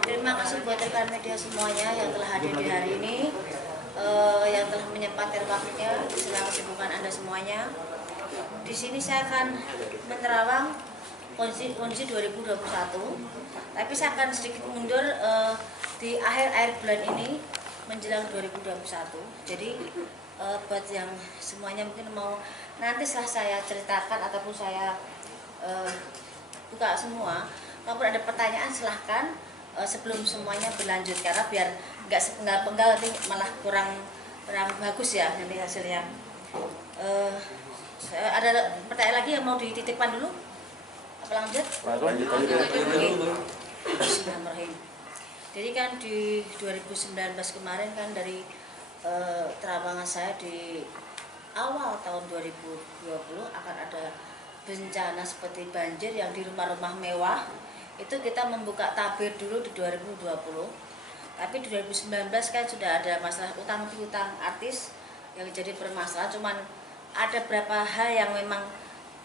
Terima kasih buat rekan media semuanya yang telah hadir di hari ini, yang telah menyempatkan waktunya di sela kesibukan Anda semuanya. Di sini saya akan menerawang kondisi 2021, tapi saya akan sedikit mundur di akhir bulan ini menjelang 2021. Jadi buat yang semuanya mungkin mau nanti setelah saya ceritakan ataupun saya buka semua, kalau ada pertanyaan silahkan sebelum semuanya berlanjut, karena biar nggak sepenggal-penggal nanti malah kurang bagus ya nanti hasilnya. Ada pertanyaan lagi yang mau dititipkan dulu? Apa lanjut? Bismillahirrahmanirrahim. Jadi kan di 2019 kemarin kan dari terawangan saya di awal tahun 2020 akan ada bencana seperti banjir yang di rumah-rumah mewah. Itu kita membuka tabir dulu di 2020. Tapi di 2019 kan sudah ada masalah utang piutang artis yang jadi bermasalah. Cuman ada beberapa hal yang memang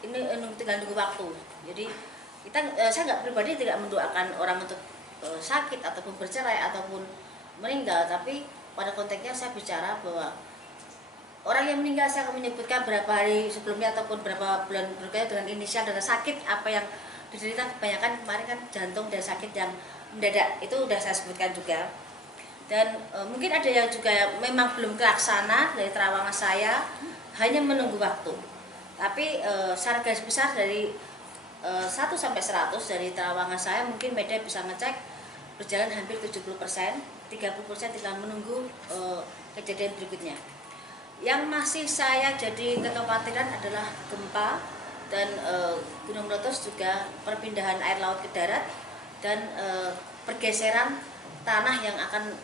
ini tinggal nunggu waktu. Jadi saya nggak pribadi tidak mendoakan orang untuk sakit ataupun bercerai ataupun meninggal, tapi pada konteksnya saya bicara bahwa orang yang meninggal saya akan menyebutkan berapa hari sebelumnya ataupun berapa bulan berikutnya dengan inisial dan sakit apa yang diderita. Kebanyakan kemarin kan jantung dan sakit yang mendadak, itu sudah saya sebutkan juga. Dan mungkin ada yang juga memang belum terlaksana dari terawangan saya, hanya menunggu waktu. Tapi secara garis besar dari 1 sampai 100 dari terawangan saya mungkin media bisa ngecek berjalan hampir 70%, 30% tinggal menunggu kejadian berikutnya. Yang masih saya jadi kekhawatiran adalah gempa dan gunung meletus, juga perpindahan air laut ke darat dan pergeseran tanah yang akan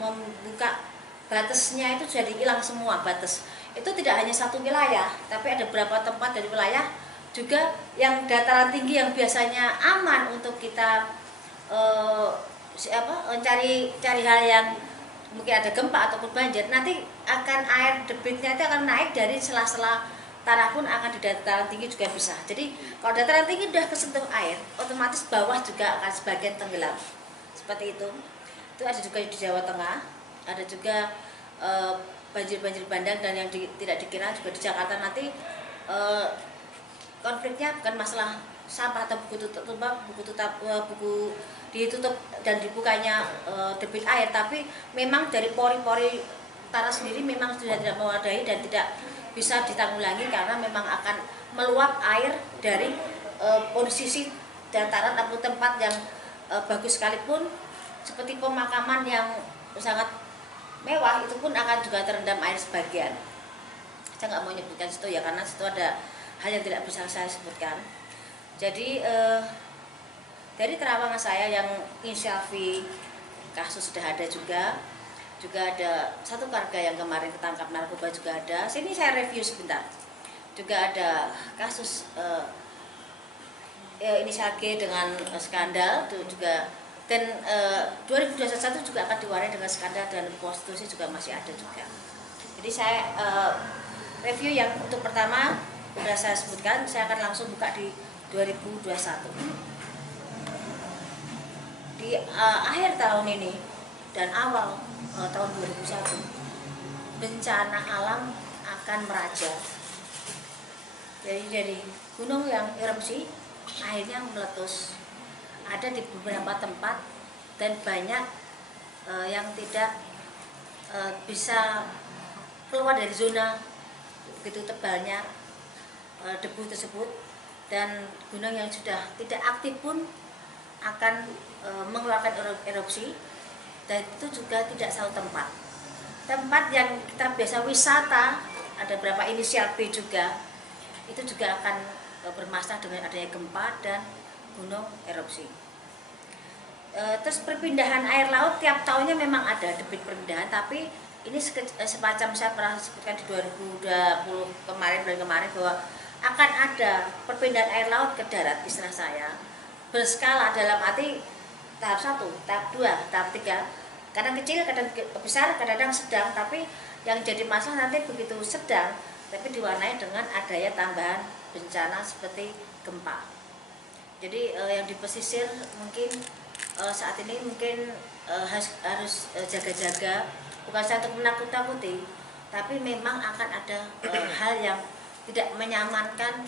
membuka batasnya. Itu jadi hilang semua batas. Itu tidak hanya satu wilayah, tapi ada beberapa tempat dari wilayah juga yang dataran tinggi yang biasanya aman untuk kita cari hal yang mungkin ada gempa ataupun banjir, nanti akan air debitnya itu akan naik dari sela-sela tanah pun akan di dataran tinggi juga bisa. Jadi kalau dataran tinggi sudah kesentuh air, otomatis bawah juga akan sebagian tenggelam. Seperti itu. Itu ada juga di Jawa Tengah, ada juga banjir-banjir bandang dan yang tidak dikira juga di Jakarta. Nanti konfliknya bukan masalah sampah atau buku ditutup dan dibukanya debit air, tapi memang dari pori-pori tanah sendiri memang sudah tidak memadai dan tidak bisa ditanggulangi karena memang akan meluap air dari posisi dataran atau tempat yang bagus sekalipun seperti pemakaman yang sangat mewah, itu pun akan juga terendam air sebagian. Saya nggak mau menyebutkan situ ya, karena situ ada hal yang tidak bisa saya sebutkan. Jadi dari terawangan saya yang inisial V, kasus sudah ada juga ada satu warga yang kemarin ketangkap narkoba juga ada. Sini saya review sebentar. Juga ada kasus inisial G dengan skandal itu juga, dan 2021 juga akan diwarnai dengan skandal dan prostitusi juga masih ada juga. Jadi saya review yang untuk pertama sudah saya sebutkan, saya akan langsung buka di 2021. Di akhir tahun ini dan awal tahun 2001, bencana alam akan meraja. Jadi dari gunung yang erupsi akhirnya meletus, ada di beberapa tempat dan banyak yang tidak bisa keluar dari zona begitu tebalnya debu tersebut, dan gunung yang sudah tidak aktif pun akan mengeluarkan erupsi, dan itu juga tidak satu tempat yang kita biasa wisata, ada beberapa inisial B juga, itu juga akan bermasalah dengan adanya gempa dan gunung erupsi. Terus perpindahan air laut tiap tahunnya memang ada debit perpindahan, tapi ini semacam saya pernah sebutkan di 2020 bulan kemarin bahwa akan ada perpindahan air laut ke darat, istilah saya berskala, dalam arti tahap 1, tahap 2, tahap 3, kadang kecil, kadang besar, kadang sedang. Tapi yang jadi masalah nanti begitu sedang tapi diwarnai dengan adanya tambahan bencana seperti gempa. Jadi yang di pesisir mungkin saat ini mungkin harus jaga-jaga, bukan saya untuk menakut-nakuti, tapi memang akan ada hal yang tidak menyamankan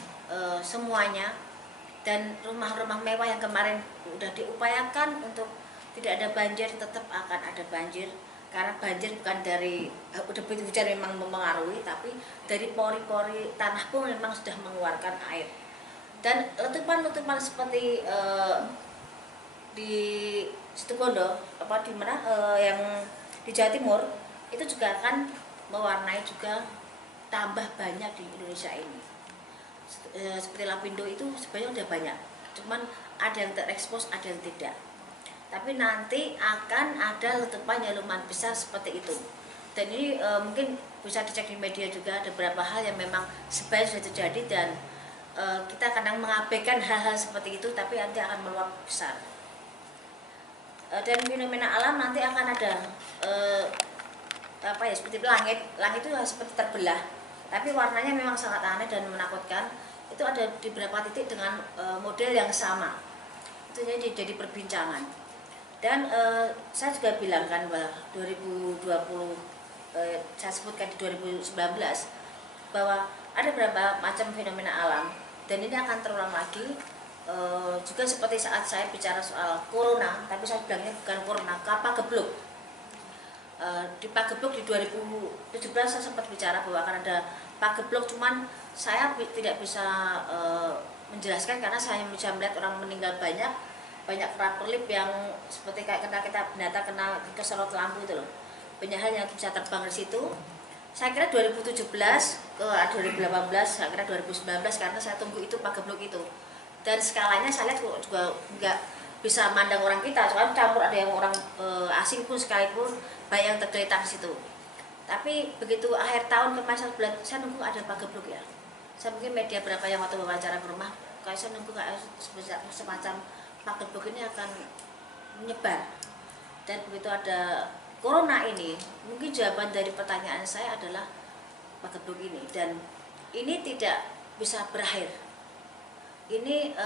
semuanya. Dan rumah-rumah mewah yang kemarin udah diupayakan untuk tidak ada banjir, tetap akan ada banjir. Karena banjir bukan dari debit hujan memang mempengaruhi, tapi dari pori-pori tanah pun memang sudah mengeluarkan air. Dan letupan-letupan seperti di Situbondo, di mana yang di Jawa Timur itu juga akan mewarnai juga tambah banyak di Indonesia ini. Seperti Lapindo itu sebenarnya udah banyak, cuman ada yang terekspos, ada yang tidak. Tapi nanti akan ada letupan yang lumayan besar seperti itu. Dan ini mungkin bisa dicek di media juga, ada beberapa hal yang memang sebenarnya sudah terjadi dan kita kadang mengabaikan hal-hal seperti itu, tapi nanti akan meluap besar. Dan fenomena alam nanti akan ada seperti langit itu seperti terbelah. Tapi warnanya memang sangat aneh dan menakutkan. Itu ada di beberapa titik dengan model yang sama. Itu jadi perbincangan. Dan saya juga bilang kan bahwa 2020, saya sebutkan di 2019 bahwa ada beberapa macam fenomena alam dan ini akan terulang lagi. Juga seperti saat saya bicara soal corona, tapi saya bilangnya bukan corona, Pagebluk. Di Pagebluk di 2017 saya sempat bicara bahwa akan ada Pagebluk, cuman saya tidak bisa menjelaskan karena saya hanya bisa melihat orang meninggal banyak kerap-kerlip yang seperti kayak kita binatang kena keserot lampu itu loh, banyak hal yang bisa terbang di situ. Saya kira 2017 ke 2018, saya kira 2019 karena saya tunggu itu Pagebluk itu, dan skalanya saya lihat juga nggak bisa mandang orang kita, soalnya campur ada yang orang asing pun sekalipun banyak yang tergeletak di situ. Tapi begitu akhir tahun kemarin saya nunggu ada Pagebluk ya. Saya mungkin media berapa yang waktu wawancara ke rumah, kayak saya nunggu kayak semacam Pagebluk ini akan menyebar. Dan begitu ada corona ini, mungkin jawaban dari pertanyaan saya adalah Pagebluk ini. Dan ini tidak bisa berakhir. Ini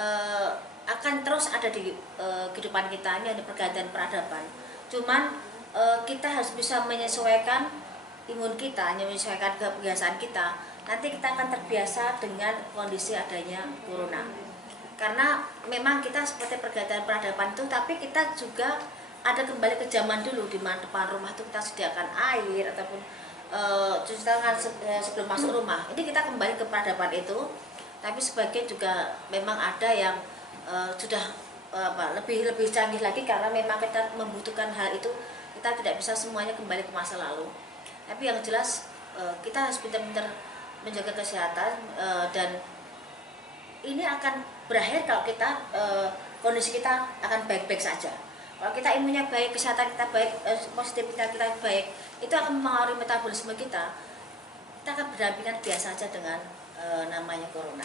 akan terus ada di kehidupan kita, ini ada pergantian peradaban. Cuman kita harus bisa menyesuaikan imun kita, menyesuaikan kebiasaan kita. Nanti kita akan terbiasa dengan kondisi adanya corona. Karena memang kita seperti pergantian peradaban itu, tapi kita juga ada kembali ke zaman dulu di mana depan rumah itu kita sediakan air ataupun cuci tangan sebelum masuk rumah. Ini kita kembali ke peradaban itu, tapi sebagian juga memang ada yang sudah lebih canggih lagi karena memang kita membutuhkan hal itu. Kita tidak bisa semuanya kembali ke masa lalu. Tapi yang jelas kita harus pintar-pintar menjaga kesehatan dan ini akan berakhir kalau kita kondisi kita akan baik-baik saja. Kalau kita imunnya baik, kesehatan kita baik, positivitas kita baik, itu akan mempengaruhi metabolisme kita. Kita akan berdampingan biasa saja dengan namanya corona.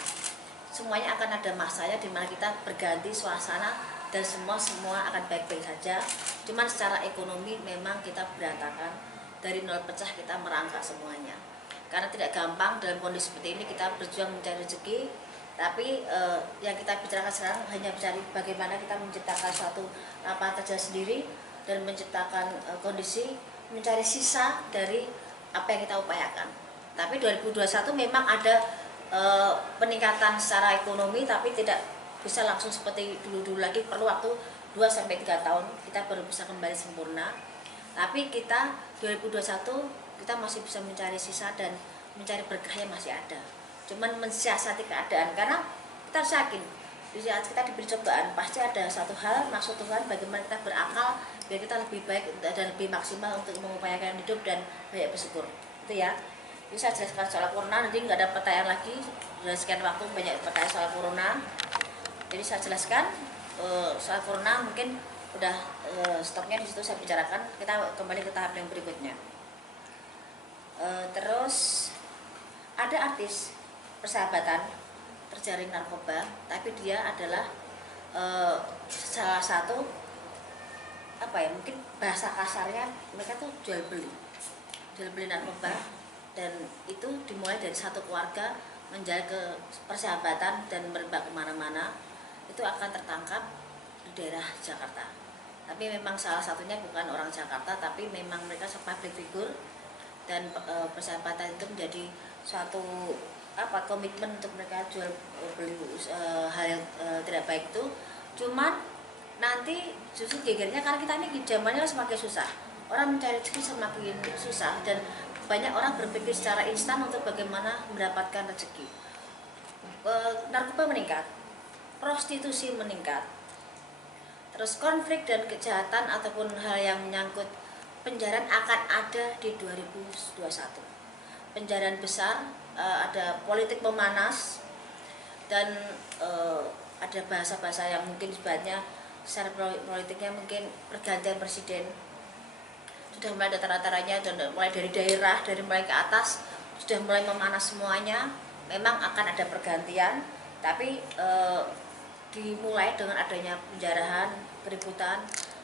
Semuanya akan ada masanya di mana kita berganti suasana dan semua akan baik-baik saja. Cuman secara ekonomi memang kita berantakan, dari nol pecah kita merangkak semuanya. Karena tidak gampang dalam kondisi seperti ini kita berjuang mencari rezeki, tapi yang kita bicarakan sekarang hanya mencari bagaimana kita menciptakan suatu lapangan kerja sendiri dan menciptakan kondisi mencari sisa dari apa yang kita upayakan. Tapi 2021 memang ada peningkatan secara ekonomi, tapi tidak bisa langsung seperti dulu-dulu lagi, perlu waktu 2-3 tahun kita baru bisa kembali sempurna. Tapi kita 2021 kita masih bisa mencari sisa dan mencari berkah yang masih ada. Cuman mensiasati keadaan, karena kita harus yakin di saat kita diberi cobaan pasti ada satu hal maksud Tuhan bagaimana kita berakal biar kita lebih baik dan lebih maksimal untuk mengupayakan hidup dan banyak bersyukur. Itu ya. Jadi saya jelaskan soal corona, nanti nggak ada pertanyaan lagi. Sudah sekian waktu banyak pertanyaan soal corona. Jadi saya jelaskan soal corona, mungkin udah stopnya di situ saya bicarakan. Kita kembali ke tahap yang berikutnya. Terus ada artis persahabatan terjaring narkoba, tapi dia adalah salah satu mungkin bahasa kasarnya mereka tuh jual beli narkoba. Dan itu dimulai dari satu keluarga menjaga ke persahabatan dan merebak kemana-mana. itu akan tertangkap di daerah Jakarta. Tapi memang salah satunya bukan orang Jakarta, tapi memang mereka public figure, dan persahabatan itu menjadi suatu komitmen untuk mereka jual beli hal yang tidak baik itu. Cuman nanti justru gegernya karena kita ini zamannya semakin susah, orang mencari rezeki semakin susah, dan banyak orang berpikir secara instan untuk bagaimana mendapatkan rezeki. Narkoba meningkat, prostitusi meningkat, terus konflik dan kejahatan ataupun hal yang menyangkut penjaraan akan ada di 2021. Penjaraan besar, ada politik memanas, dan ada bahasa-bahasa yang mungkin sebenarnya secara politiknya mungkin pergantian presiden sudah mulai ada tanda-tandanya, dan mulai dari daerah, dari mulai ke atas sudah mulai memanas semuanya. Memang akan ada pergantian, tapi dimulai dengan adanya penjarahan, keributan,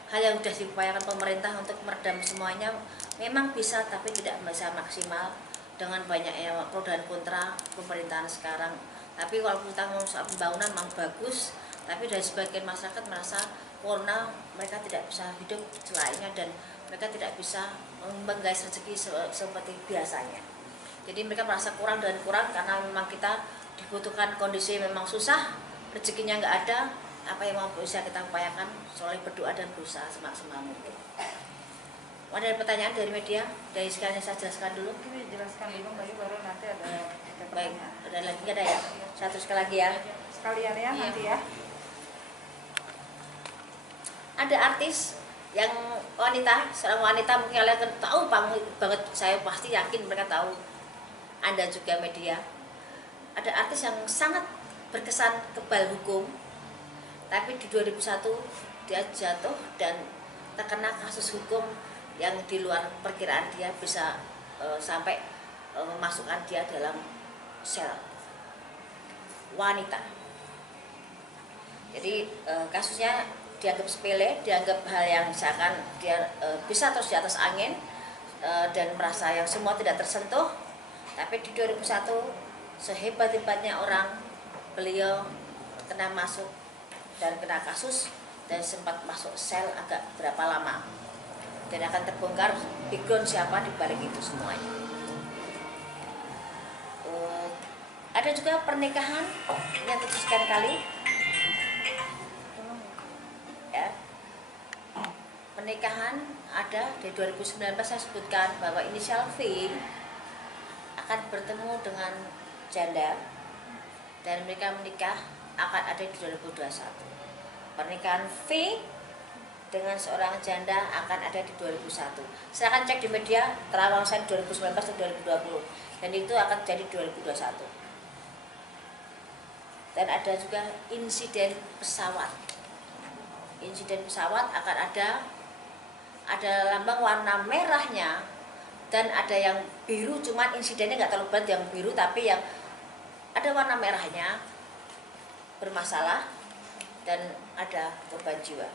hal yang sudah diupayakan pemerintah untuk meredam semuanya memang bisa, tapi tidak bisa maksimal dengan banyaknya pro dan kontra pemerintahan sekarang. Tapi kalau kita mau soal pembangunan memang bagus, tapi dari sebagian masyarakat merasa karena mereka tidak bisa hidup selainnya dan mereka tidak bisa menggais rezeki seperti biasanya. Jadi mereka merasa kurang dan kurang karena memang kita dibutuhkan kondisi memang susah, rezekinya nggak ada, apa yang mau bisa kita upayakan selalu berdoa dan berusaha semaksimal mungkin. Ada pertanyaan dari media? Dari sekalian saya jelaskan dulu. Ini jelaskan dulu Mbak, baru nanti ada pertanyaan. Baik, ada lagi nggak ada ya? Satu sekali lagi ya. Sekalian ya, nanti ya. Ada artis yang wanita, seorang wanita, mungkin kalian tahu banget, saya pasti yakin mereka tahu, Anda juga media. Ada artis yang sangat berkesan kebal hukum, tapi di 2001 dia jatuh dan terkena kasus hukum yang di luar perkiraan dia, bisa sampai memasukkan dia dalam sel wanita. Jadi kasusnya dianggap sepele, dianggap hal yang misalkan dia bisa terus di atas angin dan merasa yang semua tidak tersentuh. Tapi di 2001 sehebat-hebatnya orang, beliau kena masuk dan kena kasus dan sempat masuk sel agak berapa lama, dan akan terbongkar background siapa di balik itu semuanya. Ada juga pernikahan yang terjadi kali ya. Pernikahan ada di 2019, saya sebutkan bahwa inisial V akan bertemu dengan janda dan mereka menikah akan ada di 2021. Pernikahan V dengan seorang janda akan ada di 2001. Silakan cek di media Terawang Sign 2019 atau 2020, dan itu akan jadi 2021. Dan ada juga insiden pesawat. Insiden pesawat akan ada lambang warna merahnya dan ada yang biru, cuman insidennya nggak terlalu berat yang biru, tapi yang ada warna merahnya bermasalah dan ada korban jiwa.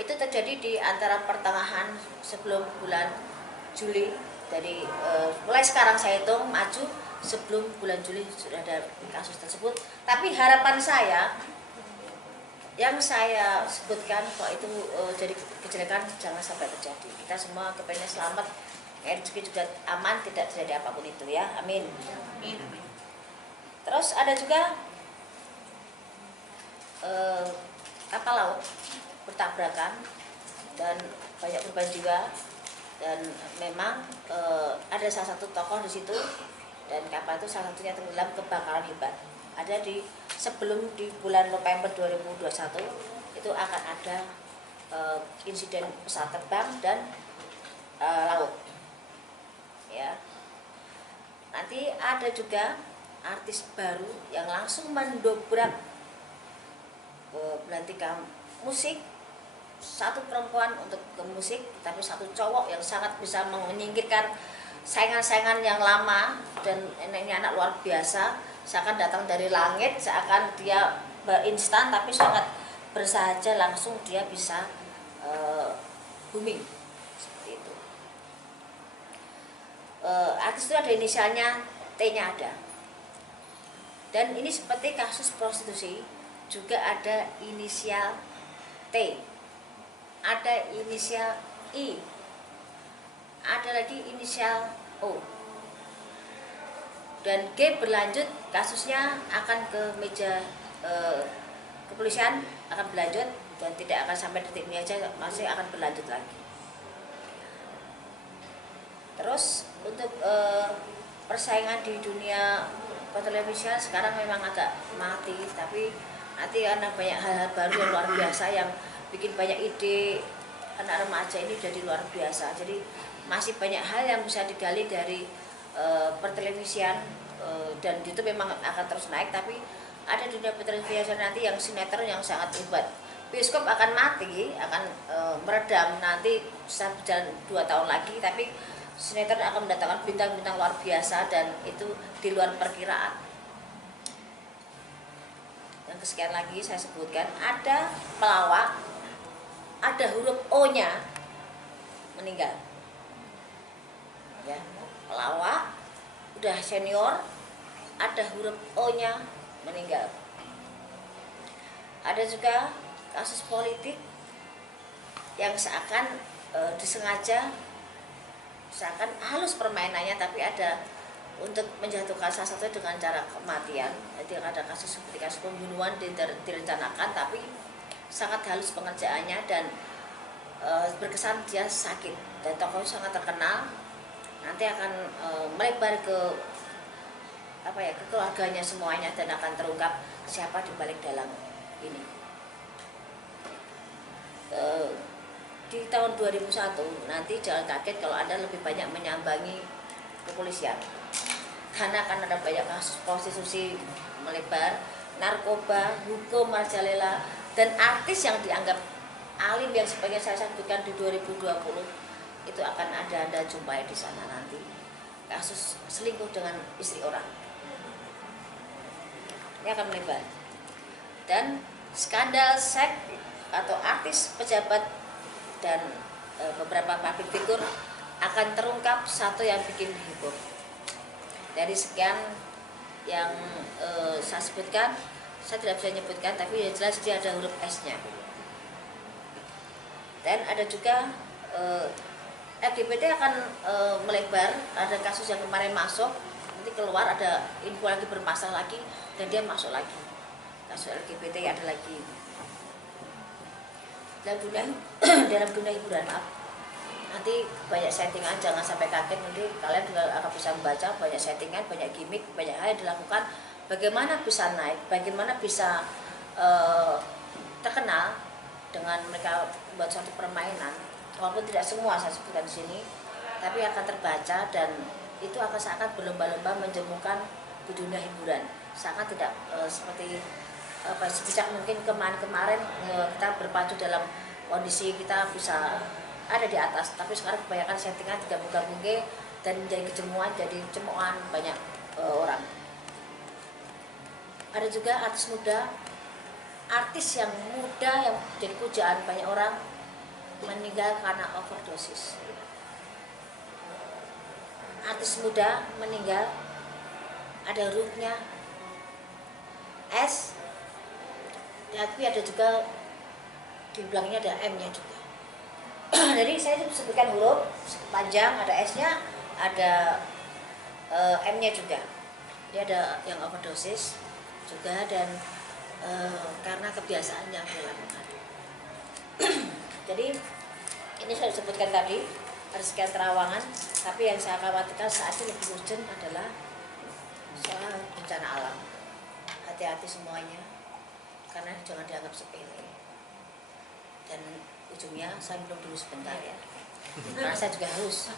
Itu terjadi di antara pertengahan sebelum bulan Juli. Dari mulai sekarang saya hitung maju, sebelum bulan Juli sudah ada kasus tersebut. Tapi harapan saya yang saya sebutkan kok itu jadi kejelekan jangan sampai terjadi. Kita semua kepengen selamat, rezeki juga aman, tidak terjadi apapun itu ya. Amin. Terus ada juga kapal laut bertabrakan dan banyak korban jiwa, dan memang ada salah satu tokoh di situ, dan kapal itu salah satunya tenggelam, kebakaran hebat. Ada sebelum di bulan November 2021 itu akan ada insiden pesawat terbang dan laut ya. Nanti ada juga artis baru yang langsung mendobrak belantika musik, satu perempuan untuk ke musik, tapi satu cowok yang sangat bisa menyingkirkan saingan-saingan yang lama, dan ini anak luar biasa, seakan datang dari langit, seakan dia instan, tapi sangat bersahaja, langsung dia bisa booming seperti itu. Artis itu ada inisialnya, T-nya ada, dan ini seperti kasus prostitusi, juga ada inisial T, ada inisial I, ada lagi inisial O. Dan G berlanjut, kasusnya akan ke meja kepolisian, akan berlanjut dan tidak akan sampai detik ini aja, masih akan berlanjut lagi. Terus untuk persaingan di dunia pertelevisian sekarang memang agak mati, tapi nanti karena banyak hal-hal baru yang luar biasa yang bikin banyak ide anak remaja ini jadi luar biasa. Jadi masih banyak hal yang bisa digali dari pertelevisian, dan itu memang akan terus naik. Tapi ada dunia pertelevisian nanti yang sinetron yang sangat hebat. Bioskop akan mati, akan meredam nanti bisa berjalan 2 tahun lagi, tapi sinetron akan mendatangkan bintang-bintang luar biasa dan itu di luar perkiraan. Yang kesekian lagi saya sebutkan, ada pelawak, ada huruf O-nya meninggal. Ya, pelawak udah senior, ada huruf O-nya meninggal. Ada juga kasus politik yang seakan disengaja, seakan halus permainannya, tapi ada untuk menjatuhkan salah satu dengan cara kematian. Jadi ada kasus seperti kasus pembunuhan direncanakan, tapi sangat halus pengerjaannya dan berkesan dia sakit. Dan tokohnya sangat terkenal, nanti akan melebar ke ke keluarganya semuanya dan akan terungkap siapa di balik dalam ini. Di tahun 2001 nanti jangan kaget kalau Anda lebih banyak menyambangi kepolisian, karena akan ada banyak kasus prostitusi melebar, narkoba, hukum merajalela, dan artis yang dianggap alim yang sebagai saya sebutkan di 2020 itu akan ada Anda jumpai di sana nanti. Kasus selingkuh dengan istri orang ini akan melebar, dan skandal seks atau artis, pejabat, dan beberapa public figure akan terungkap satu yang bikin heboh. Dari sekian yang saya sebutkan, saya tidak bisa menyebutkan, tapi yang jelas dia ada huruf S-nya. Dan ada juga LGBT akan melebar. Ada kasus yang kemarin masuk, nanti keluar ada info lagi bermasalah lagi, dan dia masuk lagi. Kasus LGBT ada lagi. Dalam dunia hiburan, nanti banyak settingan, jangan sampai kaget. Nanti kalian juga akan bisa membaca banyak settingan, banyak gimmick, banyak hal yang dilakukan. Bagaimana bisa naik, bagaimana bisa terkenal dengan mereka buat suatu permainan. Walaupun tidak semua saya sebutkan di sini, tapi akan terbaca dan itu akan seakan berlomba-lomba menjemukan di dunia hiburan. Seakan tidak seperti sebijak mungkin kemarin kita berpacu dalam kondisi kita bisa ada di atas, tapi sekarang kebanyakan settingan tidak buka-buka dan menjadi kejemuan, jadi cemoan banyak orang. Ada juga artis muda, artis yang muda yang jadi pujaan banyak orang meninggal karena overdosis. Artis muda meninggal, ada hurufnya S, tapi ada juga di belakangnya ada M-nya juga. Jadi saya sebutkan huruf panjang, ada S-nya, ada M-nya juga. Dia ada yang overdosis juga, dan karena kebiasaannya dilakukan. Jadi ini saya sebutkan tadi ada sekian terawangan, tapi yang saya khawatirkan saat ini lebih urgent adalah soal bencana alam. Hati-hati semuanya, karena jangan dianggap sepele. Dan ujungnya saya minum dulu sebentar ya, karena saya juga haus.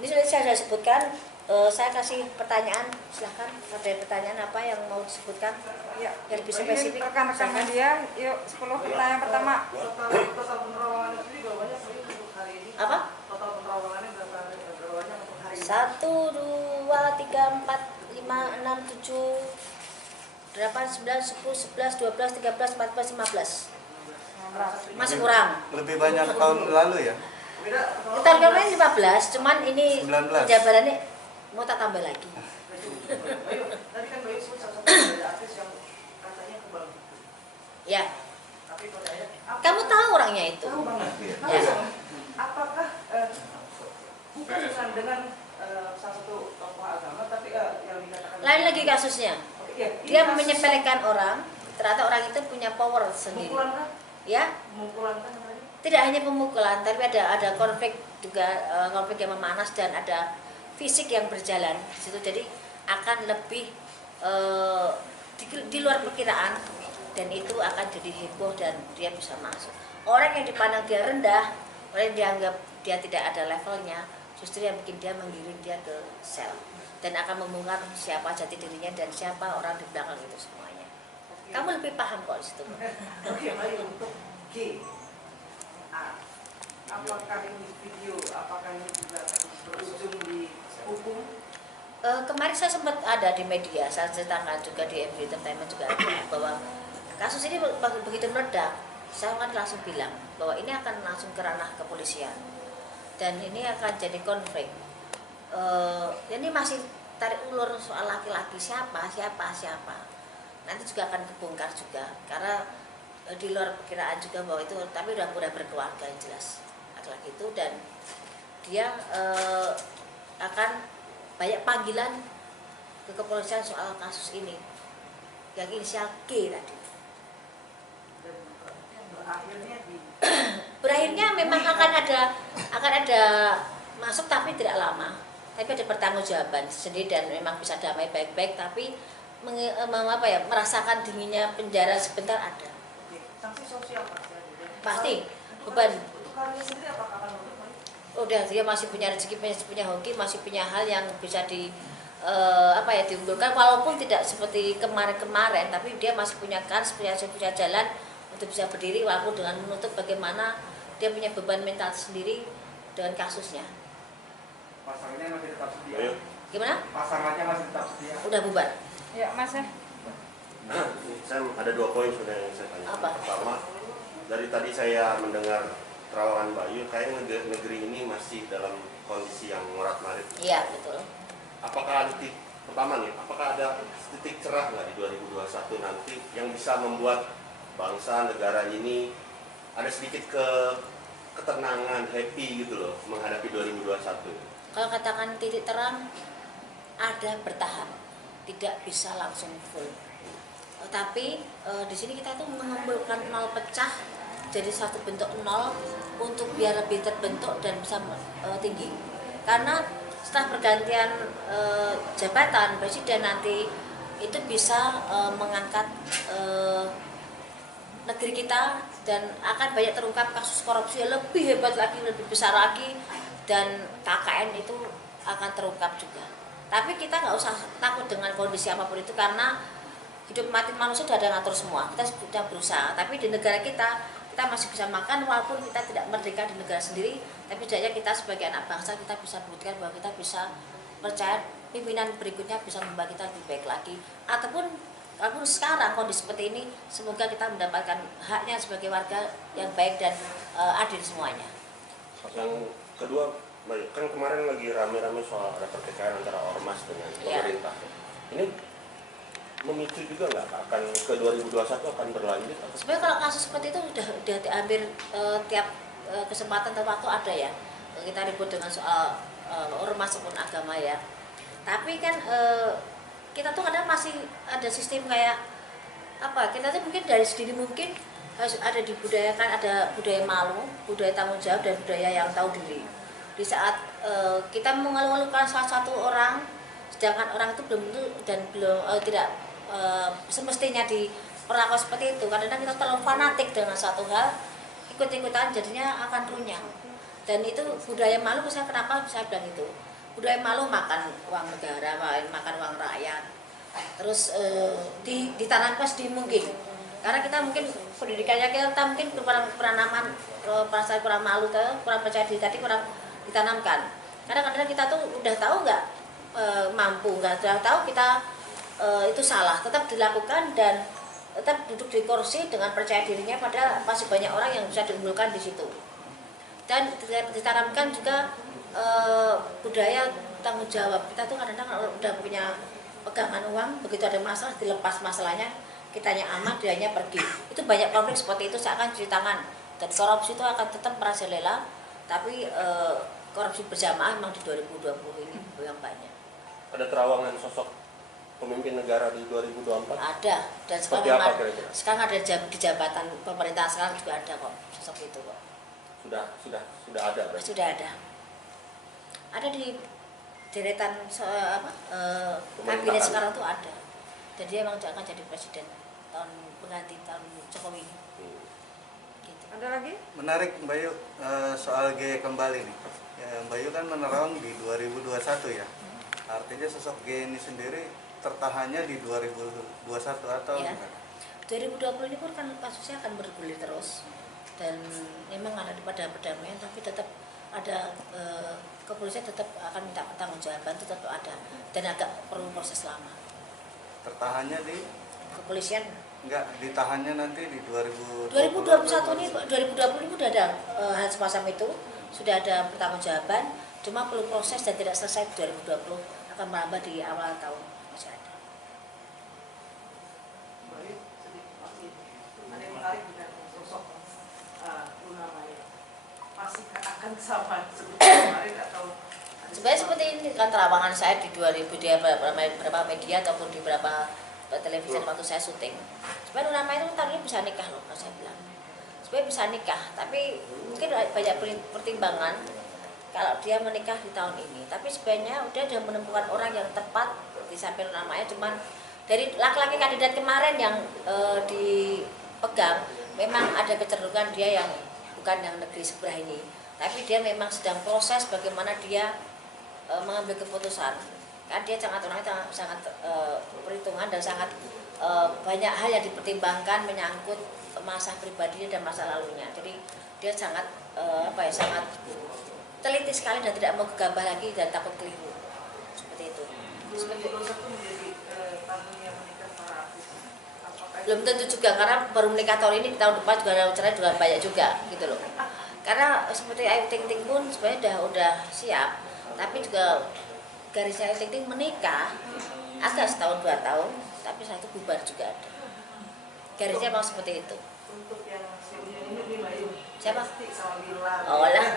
Ini sudah saya sebutkan. Saya kasih pertanyaan, silahkan. Ada pertanyaan apa yang mau disebutkan? Ya, yang lebih spesifik. Rekan-rekan media, yuk 10 pertanyaan pertama. Apa? 1, 2, 3, 4, 5, 6, 7, 8, 9, 10, 11, 12, 13, 14, 15. Masih kurang. Lebih banyak tahun lalu ya? Tahun kemarin 15, cuman ini 19. penjabarannya mau tak tambah lagi. Bayu, tadi kan Bayu sebut salah satu ada artis yang katanya kebal. Ya, Tapi pada akhirnya, kamu tahu orangnya itu. tahu banget. Iya. Ya. Apakah bukan dengan salah satu tokoh agama, tapi yang dikatakan Lain lagi kasusnya. Oke, iya, ini Dia kasus menyepelekan orang, ternyata orang itu punya power sendiri. pemukulan kan? Ya, Pemukulan kan tadi? tidak hanya pemukulan, tapi ada konflik juga, konflik yang memanas dan ada fisik yang berjalan di situ. Jadi akan lebih di luar perkiraan, dan itu akan jadi heboh dan dia bisa masuk. Orang yang dipandang dia rendah, orang yang dianggap dia tidak ada levelnya, justru yang bikin dia menggiring dia ke sel dan akan membongkar siapa jati dirinya dan siapa orang di belakang itu semuanya. Kamu lebih paham kok di situ. Oke, Bayu, untuk G. Apakah ini video, apakah ini juga akan berujung di hukum? Kemarin saya sempat ada di media, saya ceritakan juga di MV Entertainment juga ada, bahwa kasus ini begitu meledak, saya kan langsung bilang bahwa ini akan langsung ke ranah kepolisian dan ini akan jadi konflik. Ini masih tarik ulur soal laki-laki siapa, nanti juga akan kebongkar juga karena di luar perkiraan juga bahwa itu, tapi udah berkeluarga yang jelas laki-laki itu, dan dia akan banyak panggilan ke kepolisian soal kasus ini yang inisial G tadi. Dan berakhirnya di Berakhirnya memang akan ada masuk, tapi tidak lama, tapi ada pertanggungjawaban sendiri dan memang bisa damai baik-baik, tapi merasakan dinginnya penjara sebentar ada. Oke, sanksi sosial Pasti beban. Untuk karirnya sendiri apakah akan menutup? Udah, dia masih punya rezeki, masih punya hoki, masih punya hal yang bisa diunggulkan, walaupun tidak seperti kemarin-kemarin, tapi dia masih punya kans, punya jalan untuk bisa berdiri, walaupun dengan menutup bagaimana dia punya beban mental sendiri dengan kasusnya. Pasangannya masih tetap setia. Ayo. Gimana? Pasangannya masih tetap setia. Udah bubar. Ya, Mas ya. Saya ada 2 poin sudah yang saya tanya. Apa? Pertama, dari tadi saya mendengar terawangan Bayu, kayak negeri ini masih dalam kondisi yang morat-marit. Iya, betul. Apakah ada apakah ada titik cerah nggak di 2021 nanti yang bisa membuat bangsa negara ini ada sedikit ketenangan, happy gitu loh menghadapi 2021? Kalau katakan titik terang, ada bertahap, tidak bisa langsung full. Tapi di sini kita tuh mengumpulkan nol pecah jadi satu bentuk nol untuk biar lebih terbentuk dan bisa tinggi. Karena setelah pergantian jabatan presiden nanti itu bisa mengangkat negeri kita, dan akan banyak terungkap kasus korupsi yang lebih hebat lagi, lebih besar lagi, dan KKN itu akan terungkap juga. Tapi kita nggak usah takut dengan kondisi apapun itu, karena hidup mati manusia sudah ada ngatur semua. Kita sudah berusaha, tapi di negara kita masih bisa makan walaupun kita tidak merdeka di negara sendiri, tapi setidaknya kita sebagai anak bangsa kita bisa buktikan bahwa kita bisa percaya pimpinan berikutnya bisa membawa kita lebih baik lagi. Ataupun walaupun sekarang kondisi seperti ini, semoga kita mendapatkan haknya sebagai warga yang baik dan adil semuanya. Yang kedua, kan kemarin lagi rame-rame soal ada pertikaian antara ormas dengan pemerintah. Ini memicu juga nggak akan ke 2021 akan berlanjut? Sebenarnya kalau kasus seperti itu udah hampir tiap kesempatan atau waktu ada ya, kita ribut dengan soal ormas maupun agama ya. Tapi kan kita tuh kadang masih ada sistem kayak apa, kita tuh mungkin dari sedini mungkin harus ada dibudayakan, ada budaya malu, budaya tanggung jawab, dan budaya yang tahu diri. Di saat kita mengeluh-elukan salah satu orang, sedangkan orang itu tidak semestinya diperlakukan seperti itu. Kadang-kadang kita terlalu fanatik dengan satu hal, ikut-ikutan jadinya akan runyam. Dan itu budaya malu, saya kenapa saya bilang itu budaya malu, makan uang negara, makan uang rakyat, terus ditanamkan sedini mungkin. Karena kita mungkin pendidikannya kita mungkin kurang perasaan kurang malu, kurang percaya diri tadi kurang ditanamkan. Kadang-kadang kita tuh udah tahu nggak mampu, nggak tahu kita itu salah, tetap dilakukan dan tetap duduk di kursi dengan percaya dirinya, padahal masih banyak orang yang bisa diunggulkan di situ. Dan ditanamkan juga budaya tanggung jawab. Kita tuh kadang-kadang udah punya pegangan uang, begitu ada masalah dilepas masalahnya, kitanya aman, dianya pergi. Itu banyak konflik seperti itu, saya akan cuci tangan. Dan korupsi itu akan tetap merajalela, tapi korupsi berjamaah memang di 2020 ini yang banyak. Ada terawangan sosok pemimpin negara di 2024? Ada, dan Seperti sekarang apa kira-kira? sekarang ada di jabatan pemerintahan sekarang juga ada kok sosok itu kok. Sudah ada berarti? Sudah ada. Ada di deretan kabinet sekarang tuh ada. Dan dia memang akan jadi presiden tahun pengganti tahun Jokowi. Gitu. Ada lagi? Menarik Mbak Yu, soal G kembali nih. Ya, Mbak Yu kan menerang di 2021 ya. Artinya sosok G ini sendiri tertahannya di 2021 atau Ya. gimana? 2020 ini pun kan kasusnya akan bergulir terus. Dan memang ada pada perdamaian, tapi tetap ada kepolisian tetap akan minta pertanggungjawaban, tetap ada, dan agak perlu proses lama. Tertahannya di Kepolisian enggak ditahannya nanti di 2021 2021 ini 2020 ini sudah ada hal semacam itu, sudah ada pertanggungjawaban, cuma perlu proses dan tidak selesai di 2020, akan merambah di awal tahun masih ada. Baik, sedikit masih ada yang menarik dengan sosok Luna Maya. Masih akan sama seperti kemarin atau Sebenarnya seperti ini kan terawangan saya di 2000 di beberapa media ataupun di beberapa televisi waktu saya syuting. Sebenarnya Luna Maya itu tahun ini bisa nikah loh, kalau saya bilang. Sebenarnya bisa nikah, tapi mungkin banyak pertimbangan kalau dia menikah di tahun ini. Tapi sebenarnya udah menemukan orang yang tepat di samping Luna Maya, cuman dari laki-laki kandidat kemarin yang dipegang memang ada kecenderungan dia yang bukan yang negeri sebelah ini, tapi dia memang sedang proses bagaimana dia mengambil keputusan. Kan dia orangnya sangat perhitungan dan sangat banyak hal yang dipertimbangkan menyangkut masa pribadinya dan masa lalunya. Jadi dia sangat sangat teliti sekali dan tidak mau gegabah lagi dan takut keliru. Seperti itu. 2021 menjadi tahun yang menikah para artis. Apakah Belum tentu juga, karena baru menikah tahun ini, tahun depan juga ada cerai juga banyak juga gitu loh. Karena seperti Ayu Ting Ting pun sebenarnya udah siap, tapi juga garisnya Ayu Ting Ting menikah agak setahun 2 tahun, tapi satu bubar juga ada. Garisnya memang seperti itu. untuk yang sebelumnya ini di Bayu? Siapa? Pasti sama Bilar. Oh lah.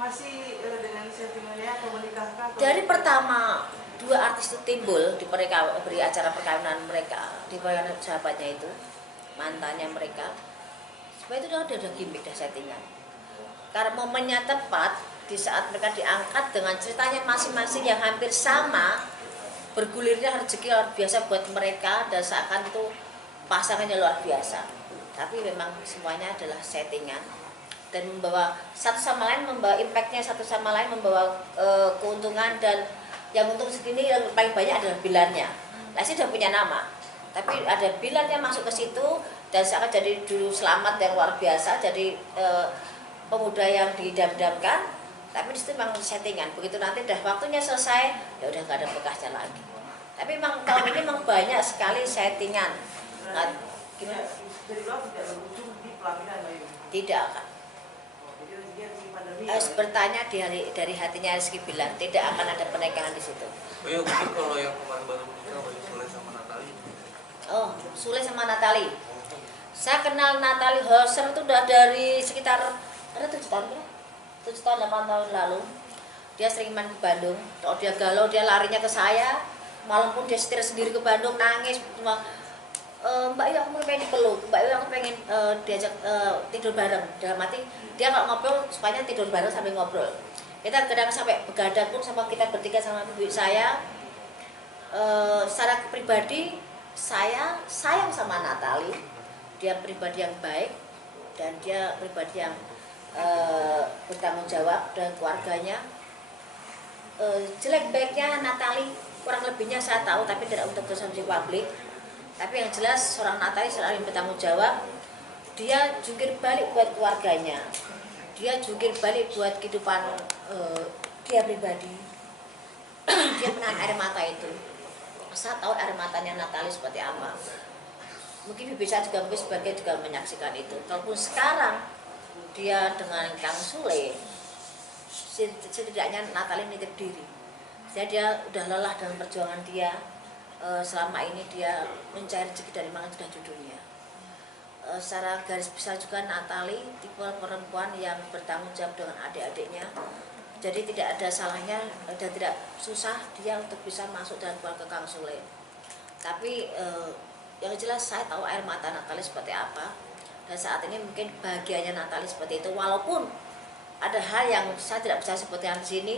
Masih dengan sentimennya atau menikahkah? Atau Dari pertama 2 artis itu timbul di beri acara perkawinan mereka, di perkawinan sahabatnya itu, mantannya mereka, sebenarnya itu udah gimmick, dah settingan. Karena momennya tepat di saat mereka diangkat dengan ceritanya masing-masing yang hampir sama, bergulirnya rezeki luar biasa buat mereka dan seakan itu pasangannya luar biasa. Tapi memang semuanya adalah settingan dan membawa satu sama lain, membawa impactnya satu sama lain, membawa keuntungan, dan yang untung segini yang paling banyak adalah Bilarnya. Lesti sudah punya nama, tapi ada Bilarnya masuk ke situ dan seakan jadi dulu Selamat yang luar biasa, jadi pemuda yang didam-damkan, tapi disitu memang settingan. Begitu nanti udah waktunya selesai, ya udah nggak ada bekasnya lagi. Tapi memang tahun ini memang banyak sekali settingan. Nah, gimana? Dari luar tidak berujung di pelaminan Bayu. Tidak kan? Jadi rezekinya di pandemi. Bertanya dari hatinya Rizky bilang tidak akan ada pernikahan di situ. Bayu, mungkin kalau yang kemarin baru menikah, Bayu Sule sama Natali. Oh, Sule sama Natali. Saya kenal Natali Hoser itu udah dari sekitar 7 tahun ya? 7 tahun 8 tahun lalu. Dia sering main ke Bandung. Kalau dia galau dia larinya ke saya. Malam pun dia setir sendiri ke Bandung, nangis cuma Mbak Yu aku pengen dipeluk, Mbak Yu aku pengen diajak tidur bareng. Dalam arti dia kalau ngobrol supaya tidur bareng sambil ngobrol. Kita kadang sampai begadang pun sama kita bertiga sama ibu saya. Secara pribadi saya sayang sama Natali. Dia pribadi yang baik dan dia pribadi yang bertanggung jawab dan keluarganya. Jelek baiknya Natali kurang lebihnya saya tahu, tapi tidak untuk konsumsi publik. Tapi yang jelas seorang Natali selalu bertanggung jawab. Dia jungkir balik buat keluarganya, dia jungkir balik buat kehidupan dia pribadi. Dia menahan air mata itu. Saya tahu air matanya Natali seperti apa. Mungkin bisa juga mungkin sebagai juga menyaksikan itu. Kalaupun sekarang dia dengan Kang Sule, setidaknya Natali nitip diri. Jadi dia udah lelah dengan perjuangan dia. Selama ini dia mencari rezeki dari mana sudah judulnya. Secara garis besar juga Natali tipe perempuan yang bertanggung jawab dengan adik-adiknya. Jadi tidak ada salahnya dan tidak susah dia untuk bisa masuk dalam keluarga Kang Sule. Tapi yang jelas saya tahu air mata Natali seperti apa. Dan saat ini mungkin bahagianya Natali seperti itu. Walaupun ada hal yang saya tidak bisa sebutkan di sini,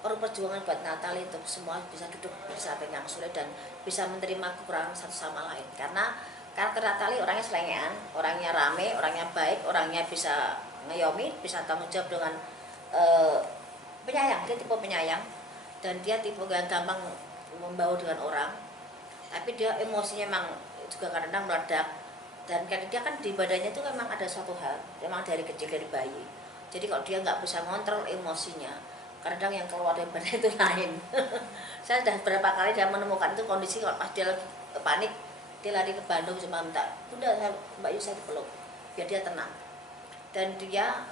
perlu perjuangan buat Natali untuk semua bisa duduk bersama Kang Sule dan bisa menerima kekurangan satu sama lain. Karena karakter Natali orangnya selengean, orangnya rame, orangnya baik, orangnya bisa ngayomi, bisa tanggung jawab dengan penyayang. Dia tipe penyayang dan dia tipe yang gampang membaur dengan orang. Tapi dia emosinya memang juga kadang-kadang meledak. Dan karena dia kan di badannya itu memang ada suatu hal, memang dari kecil, dari bayi. Jadi kalau dia nggak bisa ngontrol emosinya, kadang yang keluar dari badan itu lain. Saya sudah berapa kali dia menemukan itu kondisi kalau pas dia lagi panik, dia lari ke Bandung cuma minta, "Bunda, Mbak Yu saya dipeluk," biar dia tenang. Dan dia,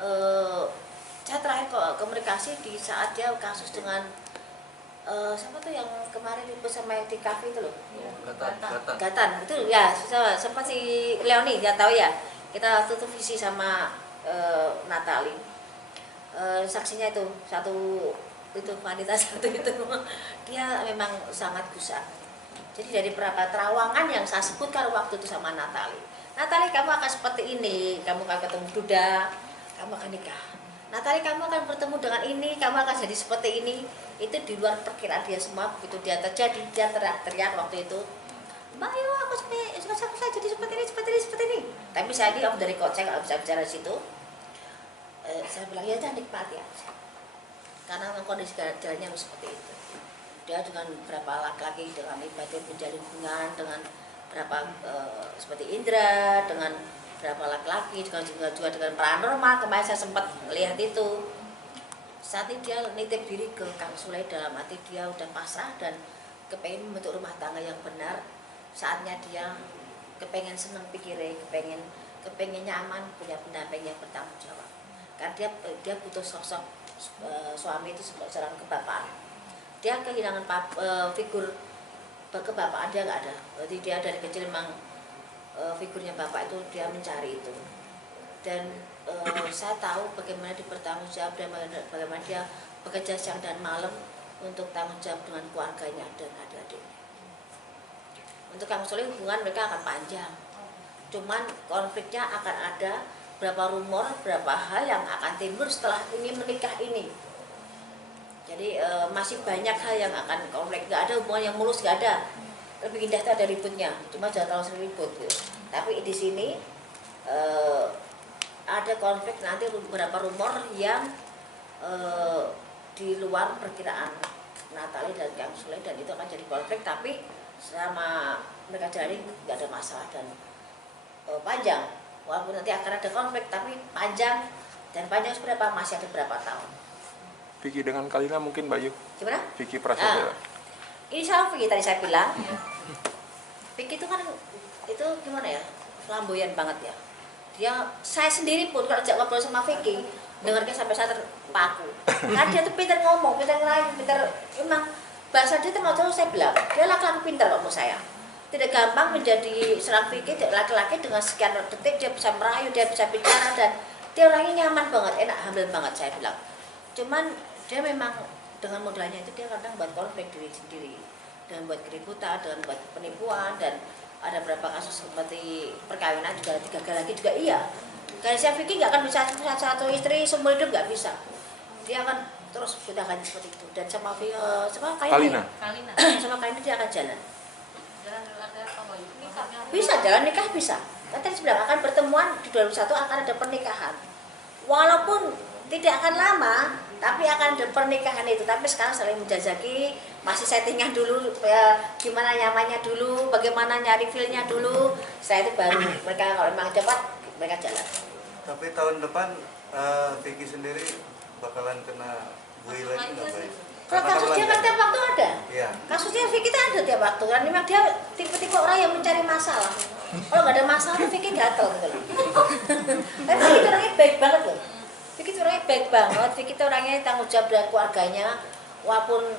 saya terakhir komunikasi di saat dia kasus dengan siapa tuh yang kemarin ribut sama yang di kafe itu loh, Gatan itu ya, sempat si Leoni dia tahu ya, kita tutup visi sama Natali. Saksinya itu satu itu wanita satu itu dia memang sangat gusar. Jadi dari beberapa terawangan yang saya sebutkan waktu itu sama Natali, kamu akan seperti ini, kamu akan ketemu Duda, kamu akan nikah. Natali, kamu akan bertemu dengan ini, kamu akan jadi seperti ini. Itu di luar perkiraan dia semua. Begitu dia terjadi, dia teriak-teriak waktu itu, "Mbak Yu, aku saya jadi seperti ini. Tapi saya ini dari kok saya nggak bisa bicara di situ. Saya bilang ya jangan nikmati aja, karena memang kondisi jalannya seperti itu. Dia dengan berapa laki-laki, dengan ibadah menjalin hubungan dengan berapa seperti Indra, dengan berapa laki-laki, juga dengan paranormal. Kemarin saya sempat melihat itu. Saat ini dia nitip diri ke Kang Sule dalam arti dia udah pasrah dan kepengen membentuk rumah tangga yang benar. Saatnya dia kepengen seneng pikirnya, kepengen nyaman, punya pendamping yang bertanggung jawab. Karena dia butuh sosok suami itu seorang kebapaan. Dia kehilangan figur kebapaan, dia nggak ada. Berarti dia dari kecil memang figurnya bapak itu dia mencari itu. Dan saya tahu bagaimana dia bertanggung jawab dan bagaimana dia bekerja siang dan malam untuk tanggung jawab dengan keluarganya dan adik-adiknya. Untuk Kang Sule hubungan mereka akan panjang. Cuman konfliknya akan ada, berapa rumor, berapa hal yang akan timbul setelah ini menikah ini. Jadi masih banyak hal yang akan konflik. Gak ada hubungan yang mulus, gak ada. Lebih indah itu ada ributnya, cuma jangan terlalu sering ribut gitu. Tapi di sini ada konflik nanti beberapa rumor yang di luar perkiraan Natali dan Kang Sule, dan itu akan jadi konflik. Tapi selama mereka jalani nggak ada masalah dan panjang. Walaupun nanti akan ada konflik, tapi panjang, dan panjang seberapa, masih ada berapa tahun. Vicky dengan Kalina mungkin Mbak Yu? Gimana? Vicky Prasetya. Ini sama Vicky tadi saya bilang. Vicky itu kan, itu gimana ya, flamboyan banget ya. Saya sendiri pun kalau ajak ngobrol sama Vicky, dengarnya sampai saya terpaku. Karena dia tuh pintar ngomong, pintar ngelain, pintar, emang bahasa dia tuh mau tahu, saya bilang, dia laki-laki pintar kok menurut saya. Tidak gampang menjadi seorang Vicky, laki-laki dengan sekian detik dia bisa merayu, dia bisa bicara, dan dia orangnya nyaman banget, enak, hamil banget saya bilang. Cuman dia memang dengan modalnya itu dia kadang buat konflik diri sendiri, dan buat keributan, dan buat penipuan, dan ada beberapa kasus seperti perkawinan juga, 3 kali lagi juga iya. Karena saya Vicky nggak akan bisa satu istri seumur hidup, nggak bisa. Dia akan terus bertahan seperti itu. Dan sama Kalina, sama Kalina dia akan jalan. Bisa jalan nikah bisa. Tadi sebenarnya akan pertemuan di 2001 akan ada pernikahan. Walaupun tidak akan lama, tapi akan ada pernikahan itu. Tapi sekarang saling menjajaki, masih settingan dulu, gimana nyamannya dulu, bagaimana nyari feel-nya dulu. Setelah itu baru mereka kalau memang cepat mereka jalan. Tapi tahun depan Vicky sendiri bakalan kena bully lagi nggak baik? Kalau kasus dia kan tiap waktu ada. Iya. Kasusnya Vicky itu ada tiap waktu. Kan memang dia tipe-tipe orang yang mencari masalah. Kalau nggak ada masalah tuh Vicky gatel gitu loh. Tapi Vicky orangnya baik banget loh. Vicky itu orangnya baik banget. Vicky itu orangnya tanggung jawab dengan keluarganya. walaupun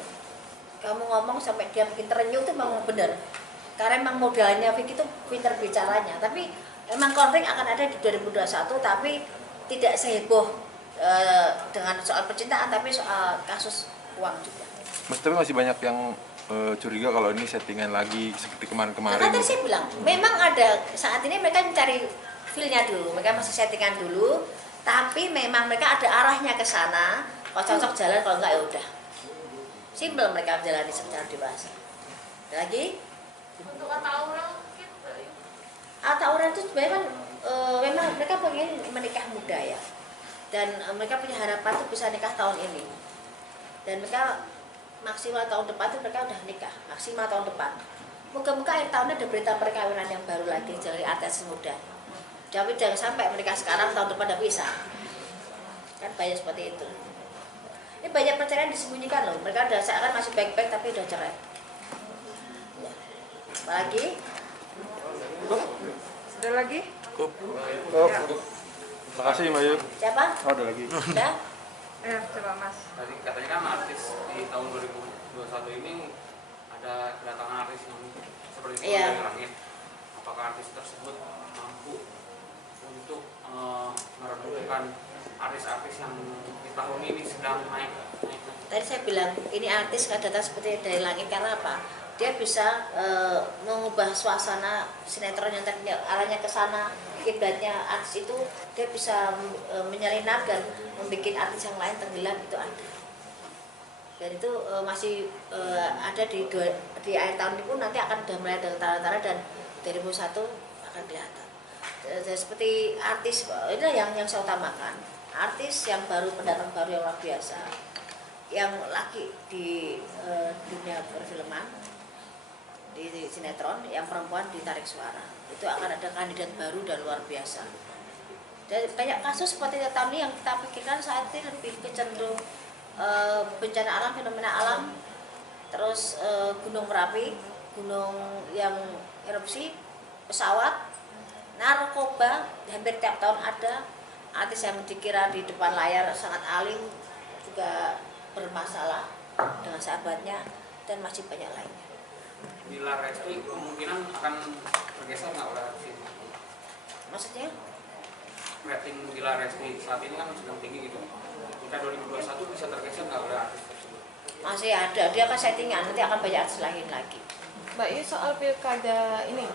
kamu ngomong sampai dia bikin terenyuh itu memang benar. Karena memang modalnya Vicky itu pintar bicaranya. Tapi memang konflik akan ada di 2021, tapi tidak seheboh dengan soal percintaan, tapi soal kasus uang juga. Mas, tapi masih banyak yang curiga kalau ini settingan lagi seperti kemarin-kemarin. Kan tadi saya bilang, memang ada saat ini mereka mencari feel-nya dulu, mereka masih settingan dulu, tapi memang mereka ada arahnya ke sana. Kalau cocok jalan, kalau enggak ya udah. Simpel mereka menjalani secara dewasa. Ada lagi? Untuk Ataura mungkin Ataura itu sebenarnya kan memang mereka pengen menikah muda ya. Dan mereka punya harapan tuh bisa nikah tahun ini. Dan mereka maksimal tahun depan tuh mereka udah nikah, maksimal tahun depan. Moga-moga akhir tahunnya ada berita perkawinan yang baru lagi dari artis muda. Tapi jangan sampai menikah sekarang tahun depan udah bisa. Kan banyak seperti itu. Ini banyak perceraian disembunyikan loh. Mereka udah seakan masih baik-baik tapi udah cerai. Ya. Apalagi? Sudah lagi? Cukup. Ya. Terima kasih Mbak Yu. Siapa? Oh, ada lagi. Udah? Ya, coba Mas. Tadi katanya kan artis di tahun 2021 ini ada kedatangan artis yang seperti itu Iya. dari langit. Apakah artis tersebut mampu untuk meredupkan artis-artis yang di tahun ini sedang naik? Tadi saya bilang ini artis nggak datang seperti dari langit karena apa? Dia bisa mengubah suasana sinetron yang tadinya arahnya ke sana, kiblatnya artis itu dia bisa menyelinap dan membuat artis yang lain tenggelam, itu ada. Dan itu masih ada di akhir tahun ini pun nanti akan sudah mulai ada tanda-tanda dan 2001 akan kelihatan. Jadi seperti artis ini yang saya utamakan, artis yang baru, pendatang baru yang luar biasa, yang laki di dunia perfilman, di sinetron, yang perempuan ditarik suara, itu akan ada kandidat baru dan luar biasa. Dan banyak kasus seperti tahun ini yang kita pikirkan saat ini lebih cenderung bencana alam, fenomena alam, terus gunung Merapi, gunung yang erupsi, pesawat, narkoba, hampir tiap tahun ada. Artis yang dikira di depan layar sangat alim juga bermasalah dengan sahabatnya, dan masih banyak lainnya. Bila Resti kemungkinan akan bergeser nggak oleh artis ini? Maksudnya? Rating Bila Resti saat ini kan sedang tinggi gitu. Jika 2021 bisa tergeser nggak oleh artis tersebut? Masih ada, dia akan settingan, nanti akan banyak artis lain lagi. Mbak Yu, soal pilkada ini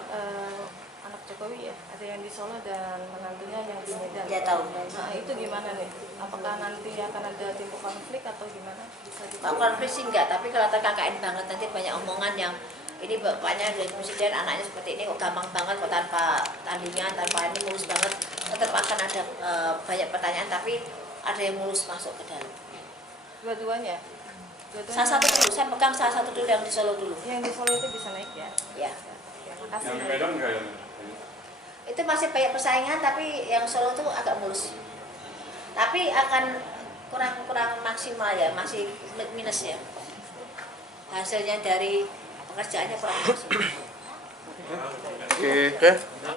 anak Jokowi ya, ada yang di Solo dan menantunya yang di Medan. Dia tahu. Nah itu gimana nih? Apakah nanti akan ada timbul konflik atau gimana? Bisa Kalau konflik sih enggak, tapi kalau KKN banget nanti banyak omongan yang ini bapaknya dari presiden, anaknya seperti ini kok gampang banget kok tanpa tandingan, tanpa ini mulus banget. Tetap akan ada banyak pertanyaan, tapi ada yang mulus masuk ke dalam. dua-duanya? Salah satu dulu, saya pegang salah satu dulu yang di Solo dulu. Yang di Solo itu bisa naik ya? Ya. Ya, makasih. Yang di Medan enggak ya? Itu masih banyak persaingan, tapi yang Solo tuh agak mulus. Tapi akan kurang maksimal ya, masih minus ya. Hasilnya dari pekerjaannya kurang maksimal. Oke.